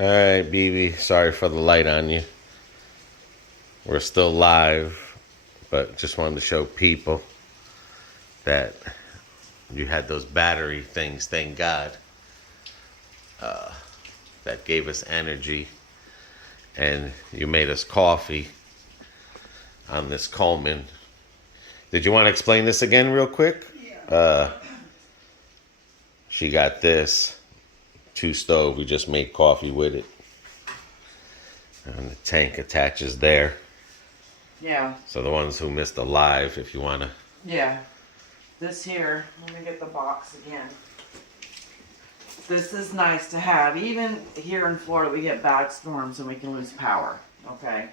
Alright, BB. Sorry for the light on you. We're still live, but just wanted to show people that you had those battery things, thank God, that gave us energy. And you made us coffee on this Coleman. Did you want to explain this again real quick? Yeah. She got this 2 stove. We just made coffee with it. And the tank attaches there. Yeah. So the ones who missed the live, if you want to. Yeah. This here, let me get the box again. This is nice to have. Even here in Florida, we get bad storms and we can lose power. Okay.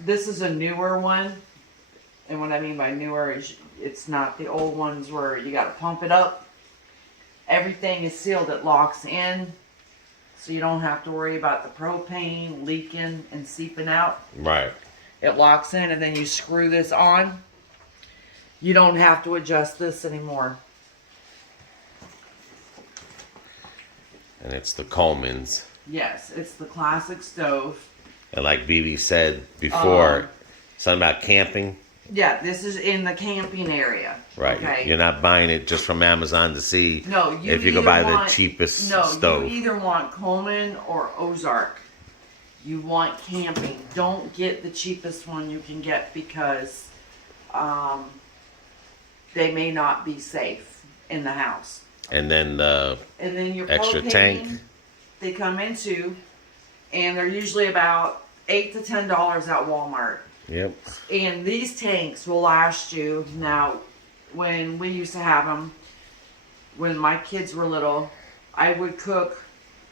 This is a newer one. And what I mean by newer is it's not the old ones where you got to pump it up. Everything is sealed. It locks in. So you don't have to worry about the propane leaking and seeping out. Right. It locks in and then you screw this on. You don't have to adjust this anymore. And it's the Coleman's. Yes, it's the classic stove. And like BB said before, something about camping. Yeah, this is in the camping area. Right. Okay. You're not buying it just from Amazon to see if you go buy the cheapest stove. No, you either want Coleman or Ozark. You want camping. Don't get the cheapest one you can get because they may not be safe in the house. And then the Your extra propane, tank. They come in too, and they're usually about $8 to $10 at Walmart. Yep. And these tanks will last you. Now, when we used to have them, when my kids were little, I would cook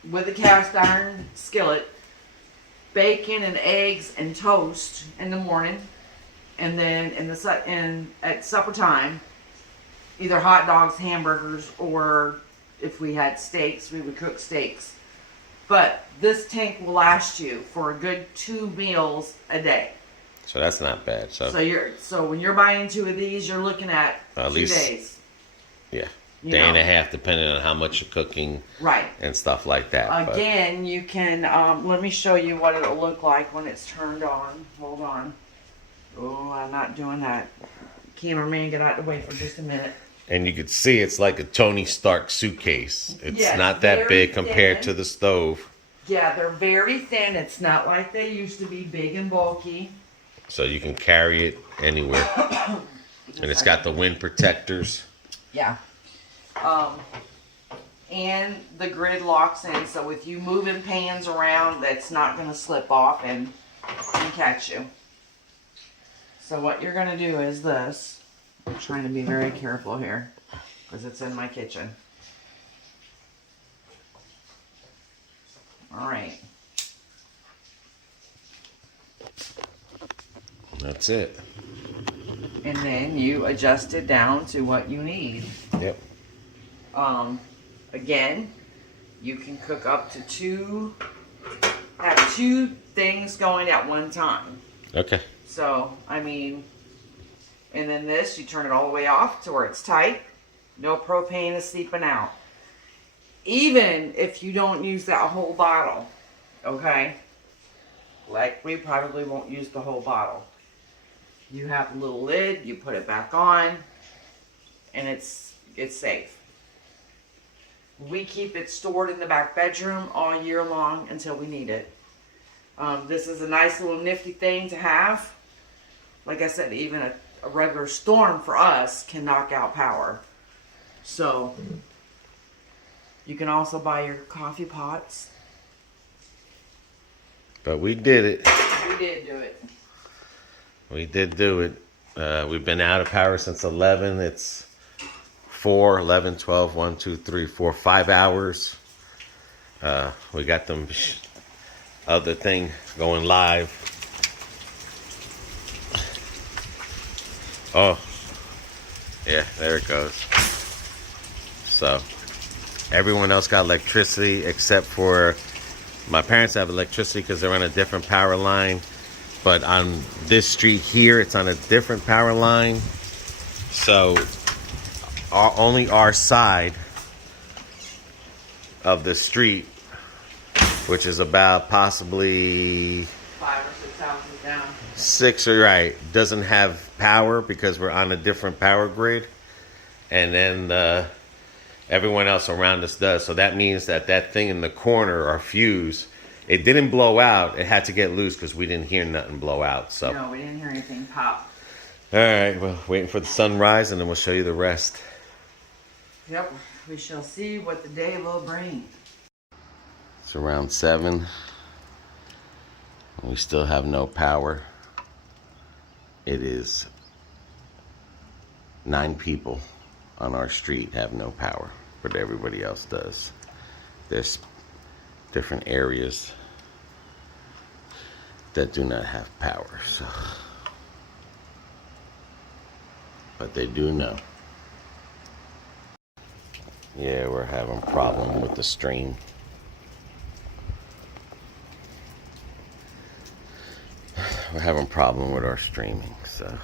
with a cast iron skillet, bacon and eggs and toast in the morning, and then at supper time, either hot dogs, hamburgers, or if we had steaks, we would cook steaks. But this tank will last you for a good 2 meals a day. So that's not bad. So when you're buying 2 of these, you're looking at 2 days. Yeah. Day and a half, depending on how much you're cooking. Right. And stuff like that. Again, you can, let me show you what it'll look like when it's turned on. Hold on. Oh, I'm not doing that. Cameraman, get out of the way for just a minute. And you can see it's like a Tony Stark suitcase. It's not that big compared to the stove. Yeah, they're very thin. It's not like they used to be big and bulky. So you can carry it anywhere. And it's got the wind protectors. Yeah. And the grid locks in, so if you moving pans around, that's not going to slip off and catch you. So what you're going to do is this. I'm trying to be very careful here because it's in my kitchen. All right. That's it. And then you adjust it down to what you need. Yep. Again, you can cook up to have 2 things going at one time. Okay. So, I mean, and then this, you turn it all the way off to where it's tight. No propane is seeping out. Even if you don't use that whole bottle, okay? Like, we probably won't use the whole bottle. You have a little lid, you put it back on, and it's safe. We keep it stored in the back bedroom all year long until we need it. This is a nice little nifty thing to have. Like I said, even a regular storm for us can knock out power. So, you can also buy your coffee pots. But we did it. We did do it. We did do it. We've been out of power since 11. It's 4, 11, 12, 1, 2, 3, 4, 5 hours. We got them other thing going live. Oh, yeah, there it goes. So, everyone else got electricity except for my parents have electricity because they're on a different power line. But on this street here, it's on a different power line. So, only our side of the street which is about possibly 5 or 6 houses down. 6, or right, doesn't have power because we're on a different power grid. And then everyone else around us does. So that means that that thing in the corner, our fuse, it didn't blow out. It had to get loose because we didn't hear nothing blow out. So No, we didn't hear anything pop. all right, well, waiting for the sunrise, and then we'll show you the rest. Yep, we shall see what the day will bring. It's around 7. We still have no power. It is 9 people on our street have no power, but everybody else does. There's different areas that do not have power, so, but they do know. Yeah, we're having a problem with the stream. We're having a problem with our streaming, so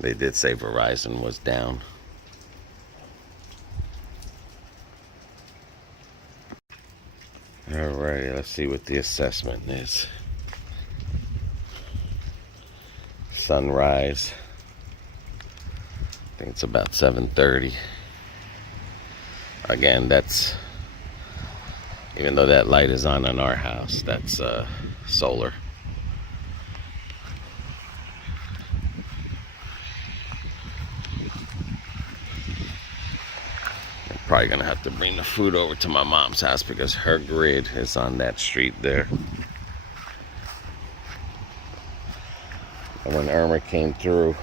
they did say Verizon was down. Alrighty, let's see what the assessment is. Sunrise. I think it's about 7:30. Again, that's, even though that light is on our house, that's solar. I'm probably gonna have to bring the food over to my mom's house because her grid is on that street there. And when Irma came through,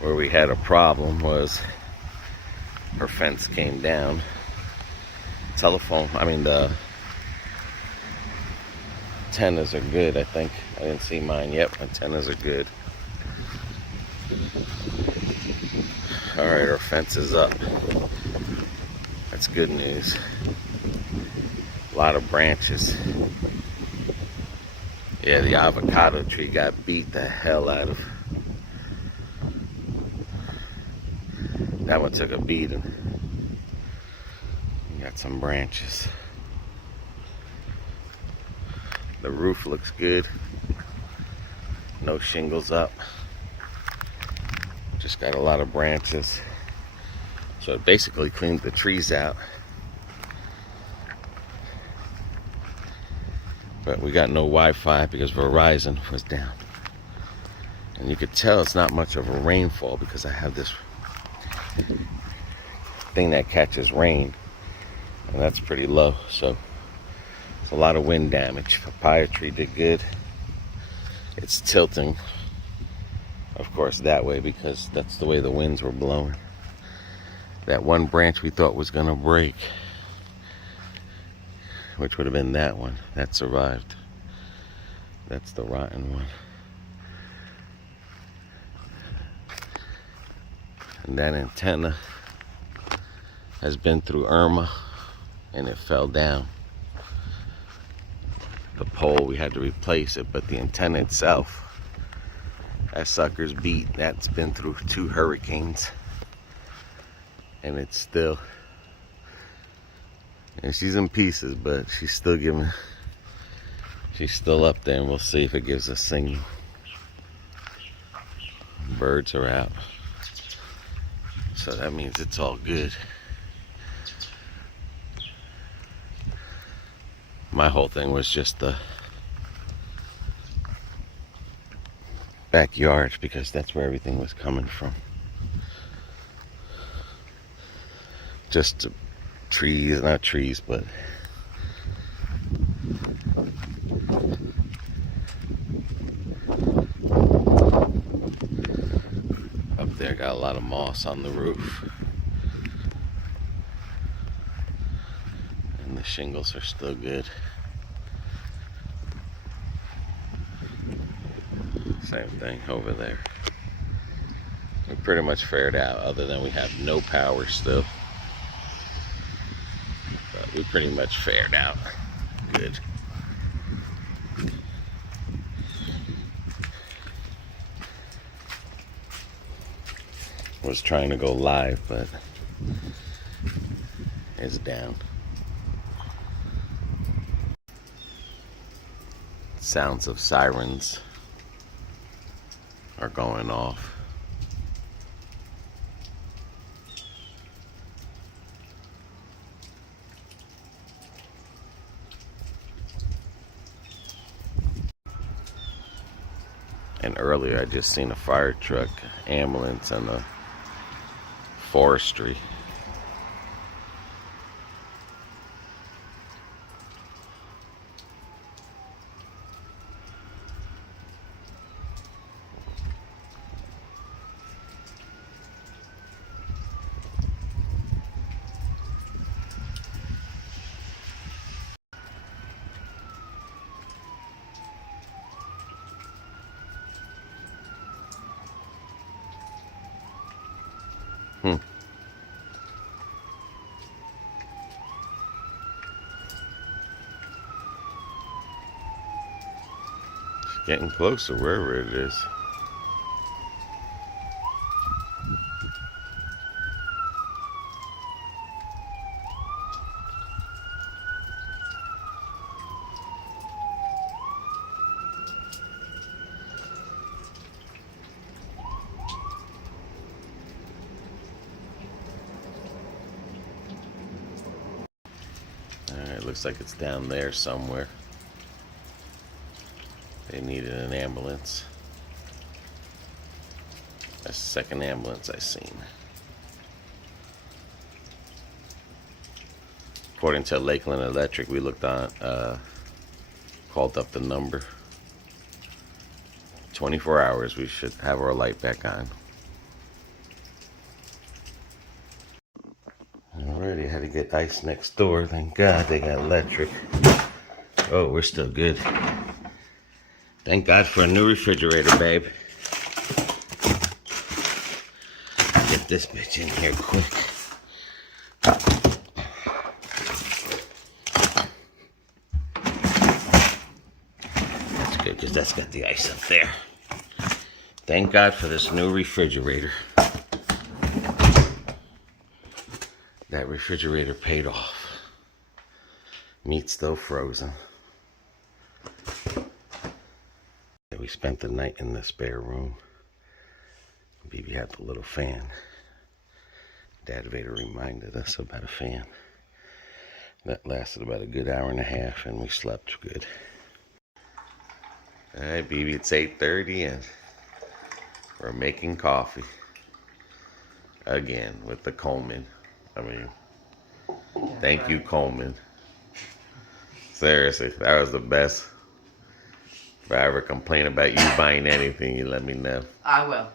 where we had a problem was her fence came down. The antennas are good, I think. I didn't see mine. Yep, antennas are good. Alright, our fence is up. That's good news. A lot of branches. Yeah, the avocado tree got beat the hell out of. That one took a beating. Got some branches. The roof looks good. No shingles up. Just got a lot of branches. So it basically cleaned the trees out. But we got no Wi-Fi because Verizon was down. And you could tell it's not much of a rainfall because I have this thing that catches rain. And that's pretty low. So it's a lot of wind damage. Papaya tree did good. It's tilting, of course, that way because that's the way the winds were blowing. That one branch we thought was gonna break, which would have been that one, that survived. That's the rotten one. And that antenna has been through Irma and it fell down. The pole, we had to replace it, but the antenna itself, that sucker's beat. That's been through 2 hurricanes. And it's still, and she's in pieces, but she's still giving, she's still up there, and we'll see if it gives us singing. Birds are out. So that means it's all good. My whole thing was just the backyard because that's where everything was coming from. Just trees, not trees, but up there got a lot of moss on the roof. And the shingles are still good. Same thing over there. We pretty much fared out, other than we have no power still. But we pretty much fared out good. Was trying to go live, but it's down. sounds of sirens are going off. And earlier I just seen a fire truck, ambulance, and a forestry. Getting closer wherever it is. Alright, looks like it's down there somewhere. They needed an ambulance. That's the second ambulance I seen. According to Lakeland Electric, we looked on, called up the number. 24 hours, we should have our light back on. Alrighty, had to get ice next door. Thank God they got electric. Oh, we're still good. Thank God for a new refrigerator, babe. Get this bitch in here quick. That's good, because that's got the ice up there. Thank God for this new refrigerator. That refrigerator paid off. Meat still frozen. We spent the night in the spare room. BB had the little fan. Dad Vader reminded us about a fan. That lasted about a good hour and a half, and we slept good. All right, BB, it's 8:30, and we're making coffee again with the Coleman. I mean, thank you, Coleman. Seriously, that was the best. If I ever complain about you buying anything, you let me know. I will.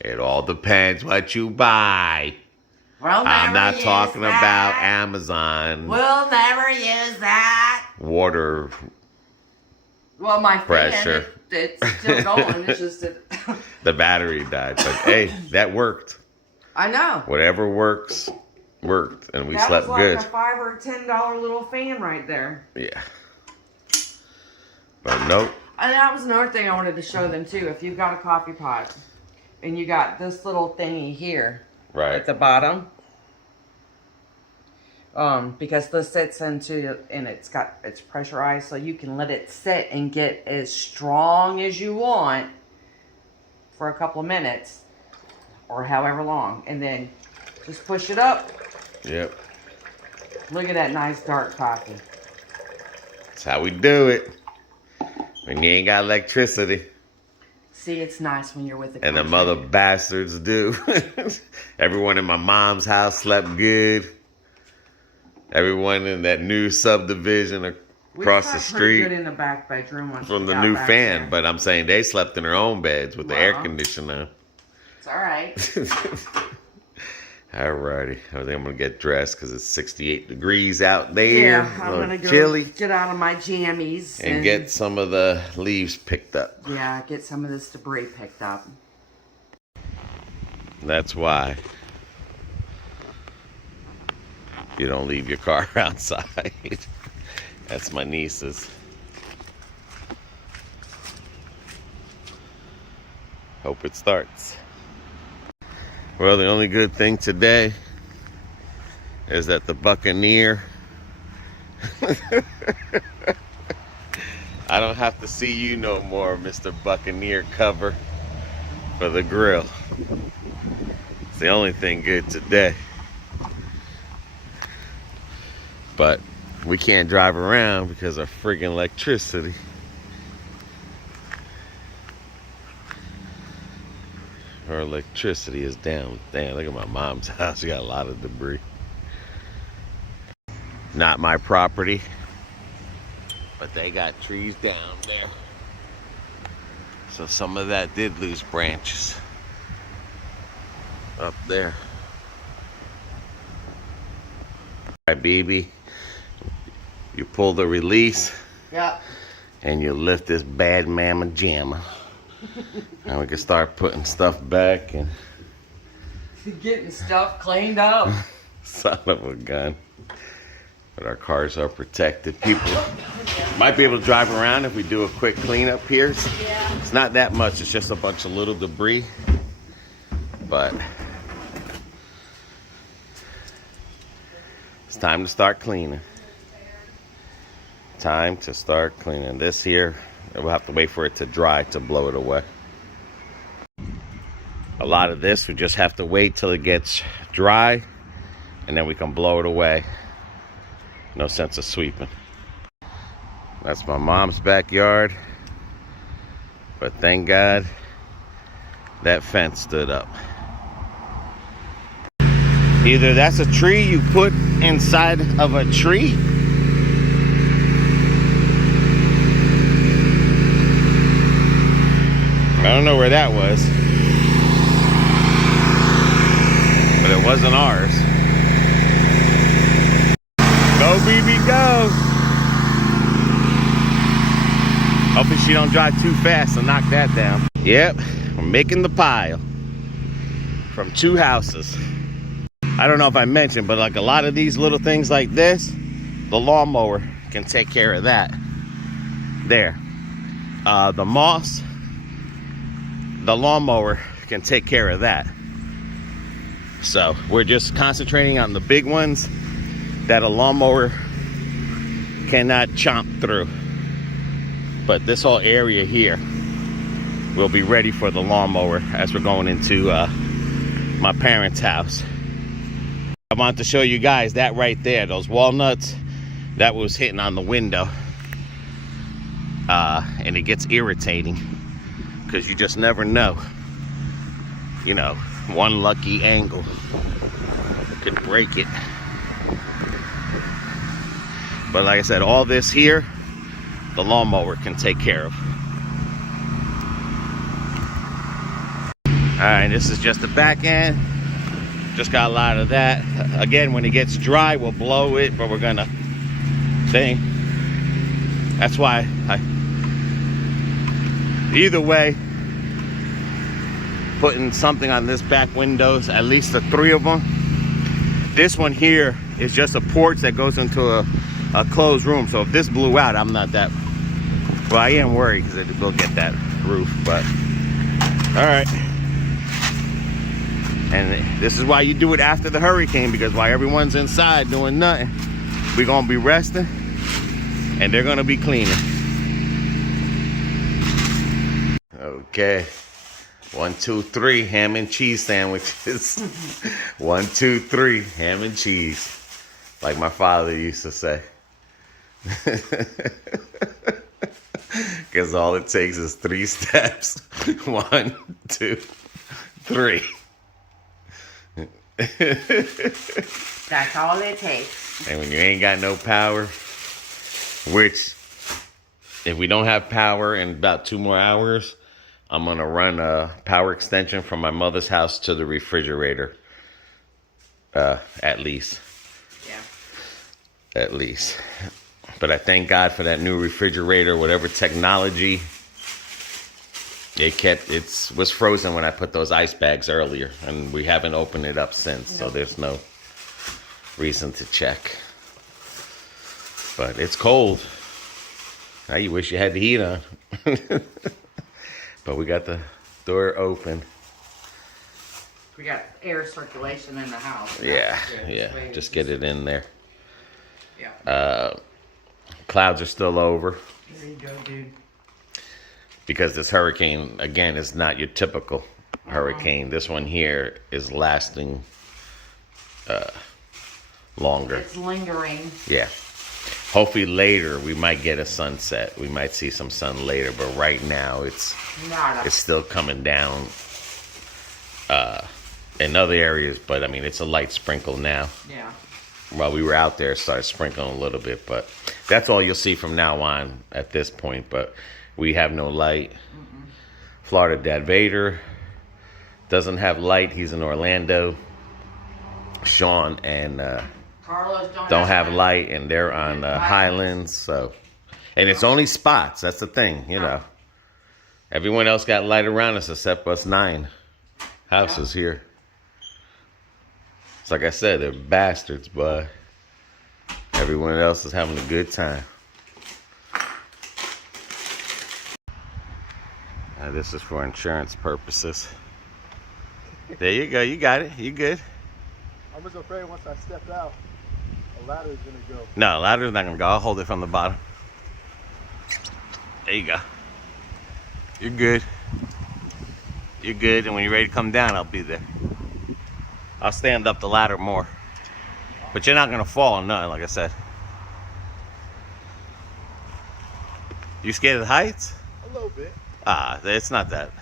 It all depends what you buy. We'll I'm not never talking use about that. Amazon. We'll never use that. Water Well, my pressure. fan, it's still going. It's just that The battery died. But hey, that worked. I know. Whatever works, worked. And we That slept was like good. a $5 or $10 little fan right there. Yeah. But nope. And that was another thing I wanted to show them too. If you've got a coffee pot and you got this little thingy here Right. at the bottom, because this sits into, and it's pressurized, so you can let it sit and get as strong as you want for a couple of minutes or however long, and then just push it up. Yep. Look at that nice dark coffee. That's how we do it. When you ain't got electricity. See, it's nice when you're with the And the country. mother bastards do. Everyone in my mom's house slept good. Everyone in that new subdivision across the pretty street good in the back bedroom once from we the got new back fan. there. But I'm saying they slept in their own beds with the air Well. conditioner. It's all right. Alrighty. I think I'm going to get dressed because it's 68 degrees out there. Yeah, a I'm little gonna go chilly. get out of my jammies And get some of the leaves picked up. yeah, get some of this debris picked up. That's why you don't leave your car outside. That's my niece's. Hope it starts. Well, the only good thing today is that the Buccaneer I don't have to see you no more, Mr. Buccaneer cover for the grill. It's the only thing good today. But we can't drive around because of friggin' electricity. Our electricity is down. Damn, look at my mom's house. She got a lot of debris. Not my property, but they got trees down there. So some of that did lose branches up there. All right, baby. You pull the release. Yep. And you lift this bad mamma jamma. And we can start putting stuff back and getting stuff cleaned up. Son of a gun. But our cars are protected. People might be able to drive around if we do a quick cleanup here. It's not that much. It's just a bunch of little debris. But it's time to start cleaning. Time to start cleaning. This here, we'll have to wait for it to dry to blow it away. A lot of this, we just have to wait till it gets dry, and then we can blow it away. No sense of sweeping. That's my mom's backyard. But thank God that fence stood up. Either that's a tree you put inside of a tree, I don't know where that was, but it wasn't ours. Go, BB, go. Hopefully she don't drive too fast and knock that down. Yep, we're making the pile from 2 houses. I don't know if I mentioned, but like a lot of these little things like this, the lawnmower can take care of that. There. The moss, the lawnmower can take care of that. So we're just concentrating on the big ones that a lawnmower cannot chomp through. But this whole area here will be ready for the lawnmower as we're going into my parents' house. I want to show you guys that right there, those walnuts that was hitting on the window. And it gets irritating because you just never know. You know, one lucky angle could break it. But like I said, all this here, the lawnmower can take care of. All right, this is just the back end. Just got a lot of that. Again, when it gets dry, we'll blow it, but we're gonna thing. That's why either way, putting something on this back windows, at least the 3 of them. This one here is just a porch that goes into a closed room. So if this blew out, I'm not that, well, I am worried because it will get that roof, but all right. And this is why you do it after the hurricane, because while everyone's inside doing nothing, we're gonna be resting and they're gonna be cleaning. Okay, 1, 2, 3 ham and cheese sandwiches. 1, 2, 3 ham and cheese, like my father used to say. Because all it takes is 3 steps. 1, 2, 3. That's all it takes. And when you ain't got no power, which if we don't have power in about 2 more hours, I'm gonna run a power extension from my mother's house to the refrigerator. At least. Yeah. At least. But I thank God for that new refrigerator, whatever technology. It was frozen when I put those ice bags earlier, and we haven't opened it up since, so there's no reason to check. But it's cold. Now you wish you had the heat on. But we got the door open. We got air circulation in the house. Yeah, just get it in there. Yeah. clouds are still over. There you go, dude. Because this hurricane, again, is not your typical hurricane. This one here is lasting longer. It's lingering. Yeah. Hopefully later we might get a sunset. We might see some sun later, but right now it's still coming down in other areas. But I mean, it's a light sprinkle now. Yeah. While we were out there, it started sprinkling a little bit, but that's all you'll see from now on at this point. But we have no light. Florida Dad Vader doesn't have light. He's in Orlando. Sean and Carlos don't have light, and they're on Highlands. So, and it's only spots. That's the thing, you know. Everyone else got light around us except us 9 houses here. It's like I said, they're bastards, but everyone else is having a good time. This is for insurance purposes. There you go. You got it. You good. I was afraid once I stepped out, a ladder is going to go. No, ladder's not going to go. I'll hold it from the bottom. There you go. You're good. You're good. And when you're ready to come down, I'll be there. I'll stand up the ladder more. But you're not going to fall or nothing, like I said. You scared of the heights? A little bit. Ah, it's not that.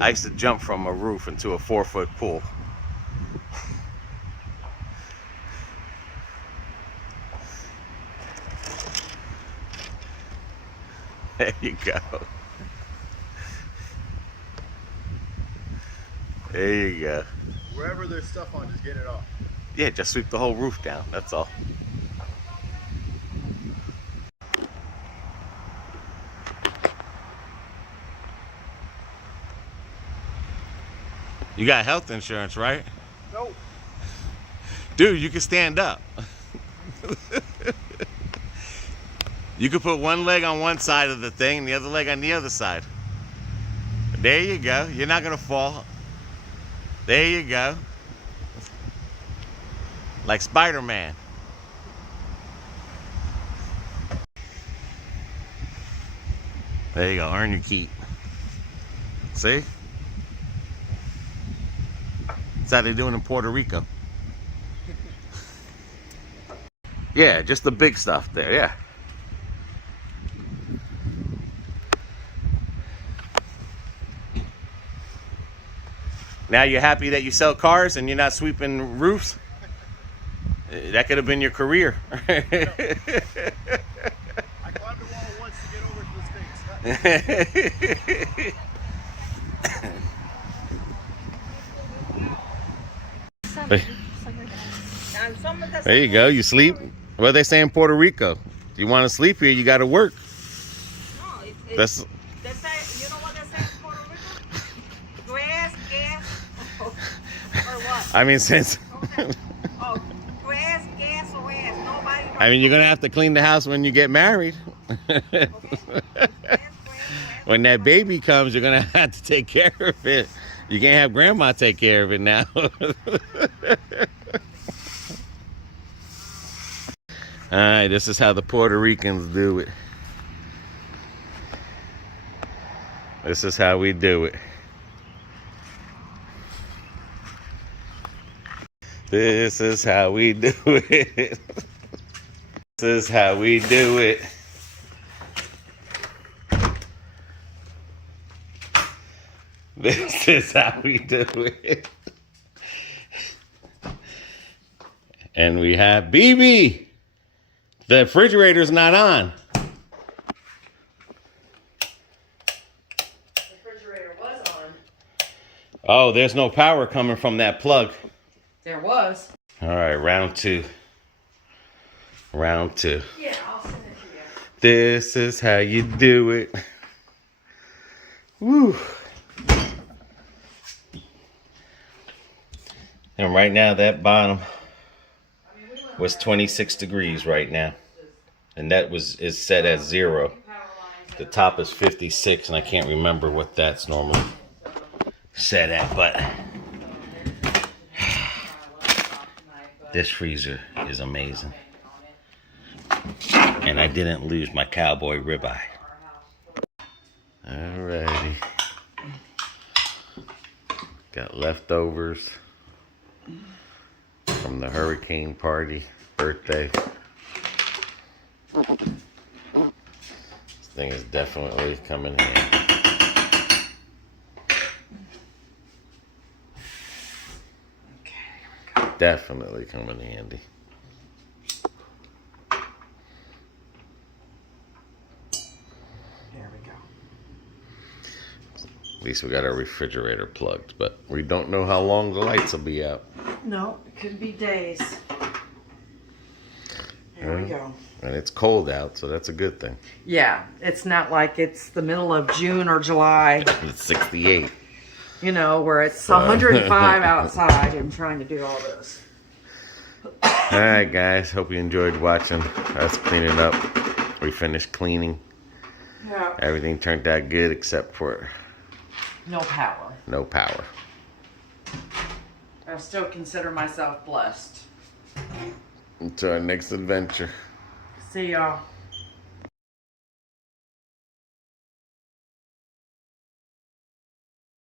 I used to jump from a roof into a 4-foot pool. There you go. There you go. Wherever there's stuff on, just get it off. Yeah, just sweep the whole roof down. That's all. You got health insurance, right? Nope. Dude, you can stand up. You could put one leg on one side of the thing and the other leg on the other side. There you go. You're not going to fall. There you go. Like Spider-Man. There you go. Earn your keep. See? That's how they doing in Puerto Rico. Yeah, just the big stuff there, yeah. Now you're happy that you sell cars and you're not sweeping roofs? That could have been your career. I climbed the wall once to get over to the States. There you go. You sleep. What they say in Puerto Rico? If you want to sleep here, you got to work. No, That's. they say, you know what they say in Puerto Rico? Grass, gas, or what? I mean, since. Oh, grass, gas, or ass. Nobody. I mean, you're gonna have to clean the house when you get married. When that baby comes, you're gonna have to take care of it. You can't have grandma take care of it now. All right, this is how the Puerto Ricans do it. This is how we do it. This is how we do it. This is how we do it. This is how we do it. And we have BB. The refrigerator's not on. The refrigerator was on. Oh, there's no power coming from that plug. There was. All right, round 2. Round 2. Yeah, I'll send it to you. This is how you do it. Woo. And right now, that bottom was 26 degrees right now. And that is set at 0. The top is 56, and I can't remember what that's normally set at, but this freezer is amazing. And I didn't lose my cowboy ribeye. Alrighty. Got leftovers from the hurricane party, birthday. This thing is definitely coming in handy. Definitely coming in handy. There we go. At least we got our refrigerator plugged, but we don't know how long the lights will be out. No, it could be days. There we go. And it's cold out, so that's a good thing. Yeah, it's not like it's the middle of June or July, It's 68. you know, where it's 105 outside and trying to do all this. Alright guys, hope you enjoyed watching us cleaning up. We finished cleaning. Yeah. Everything turned out good except for No power. no power. I still consider myself blessed. Until our next adventure. See y'all.